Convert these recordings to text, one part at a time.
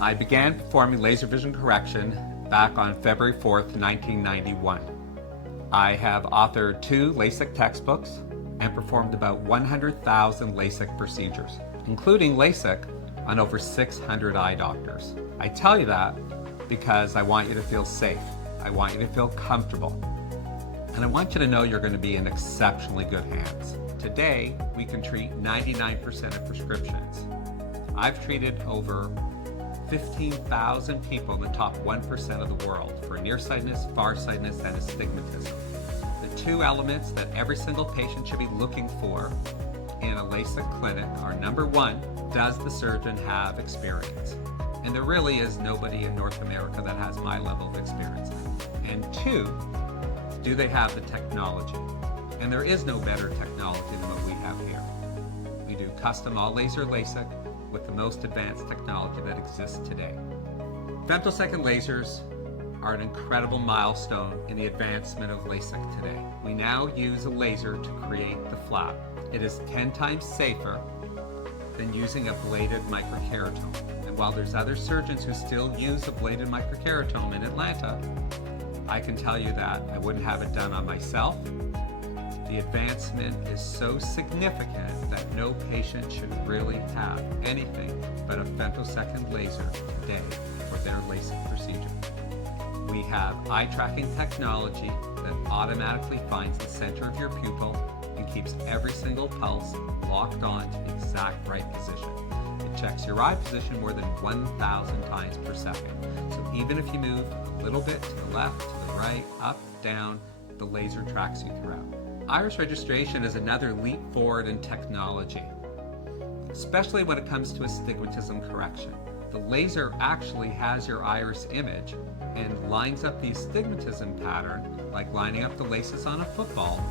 I began performing laser vision correction back on February 4th, 1991. I have authored 2 LASIK textbooks and performed about 100,000 LASIK procedures, including LASIK on over 600 eye doctors. I tell you that because I want you to feel safe. I want you to feel comfortable. And I want you to know you're going to be in exceptionally good hands. Today, we can treat 99% of prescriptions. I've treated over 15,000 people in the top 1% of the world for nearsightedness, farsightedness, and astigmatism. The 2 elements that every single patient should be looking for in a LASIK clinic are, number 1, does the surgeon have experience? And there really is nobody in North America that has my level of experience. And 2, do they have the technology? And there is no better technology than what we have here. We do custom all-laser LASIK with the most advanced technology that exists today. Femtosecond lasers are an incredible milestone in the advancement of LASIK today. We now use a laser to create the flap. It is 10 times safer than using a bladed microkeratome. And while there's other surgeons who still use a bladed microkeratome in Atlanta, I can tell you that I wouldn't have it done on myself. The advancement is so significant that no patient should really have anything but a femtosecond laser today for their LASIK procedure. We have eye tracking technology that automatically finds the center of your pupil and keeps every single pulse locked on to the exact right position. It checks your eye position more than 1,000 times per second. So even if you move a little bit to the left, to the right, up, down, the laser tracks you throughout. Iris registration is another leap forward in technology, especially when it comes to astigmatism correction. The laser actually has your iris image and lines up the astigmatism pattern like lining up the laces on a football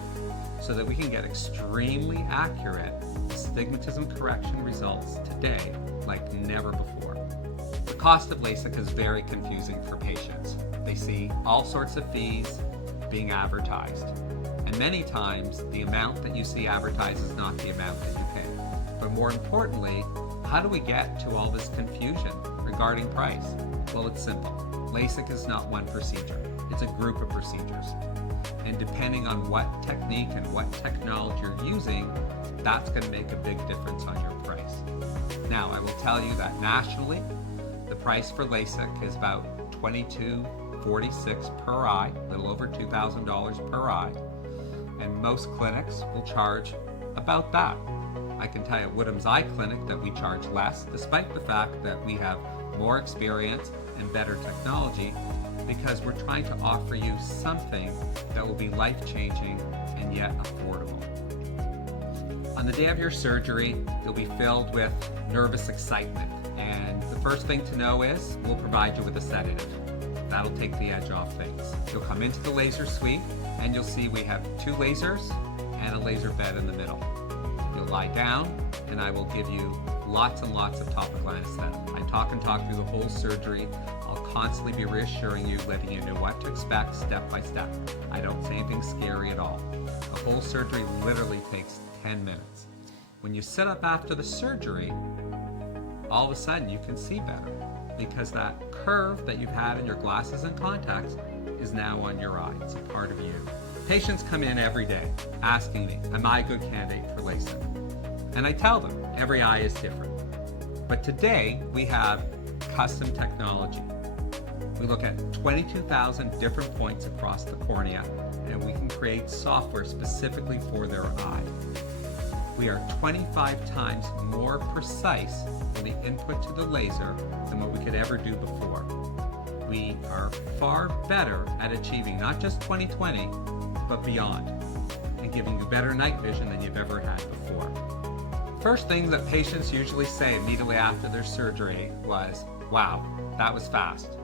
so that we can get extremely accurate astigmatism correction results today like never before. The cost of LASIK is very confusing for patients. They see all sorts of fees being advertised. And many times, the amount that you see advertised is not the amount that you pay. But more importantly, how do we get to all this confusion regarding price? Well, it's simple. LASIK is not one procedure. It's a group of procedures. And depending on what technique and what technology you're using, that's going to make a big difference on your price. Now, I will tell you that nationally, the price for LASIK is about $22.46 per eye, a little over $2,000 per eye. And most clinics will charge about that. I can tell you at Woodham's Eye Clinic that we charge less, despite the fact that we have more experience and better technology, because we're trying to offer you something that will be life-changing and yet affordable. On the day of your surgery, you'll be filled with nervous excitement. And the first thing to know is we'll provide you with a sedative. That'll take the edge off things. You'll come into the laser suite and you'll see we have 2 lasers and a laser bed in the middle. You'll lie down and I will give you lots and lots of topical anesthetic. I talk through the whole surgery. I'll constantly be reassuring you, letting you know what to expect step by step. I don't say anything scary at all. The whole surgery literally takes 10 minutes. When you sit up after the surgery, all of a sudden you can see better, because that curve that you've had in your glasses and contacts is now on your eye. It's a part of you. Patients come in every day asking me, am I a good candidate for LASIK? And I tell them, every eye is different. But today, we have custom technology. We look at 22,000 different points across the cornea, and we can create software specifically for their eye. We are 25 times more precise in the input to the laser than what we could ever do before. We are far better at achieving not just 20/20, but beyond, and giving you better night vision than you've ever had before. First thing that patients usually say immediately after their surgery was, wow, that was fast.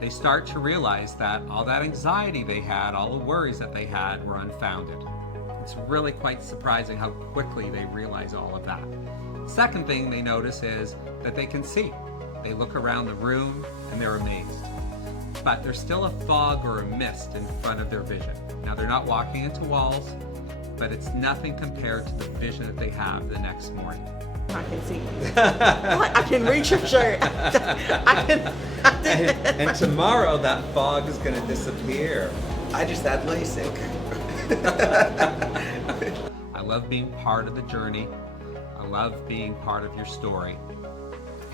They start to realize that all that anxiety they had, all the worries that they had were unfounded. It's really quite surprising how quickly they realize all of that. Second thing they notice is that they can see. They look around the room and they're amazed. But there's still a fog or a mist in front of their vision. Now they're not walking into walls, but it's nothing compared to the vision that they have the next morning. I can see you. I can reach your shirt. And tomorrow that fog is going to disappear. I just had LASIK. I love being part of the journey. I love being part of your story.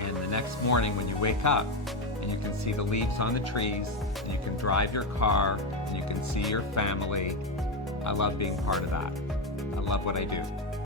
And the next morning when you wake up and you can see the leaves on the trees, and you can drive your car, and you can see your family, I love being part of that. I love what I do.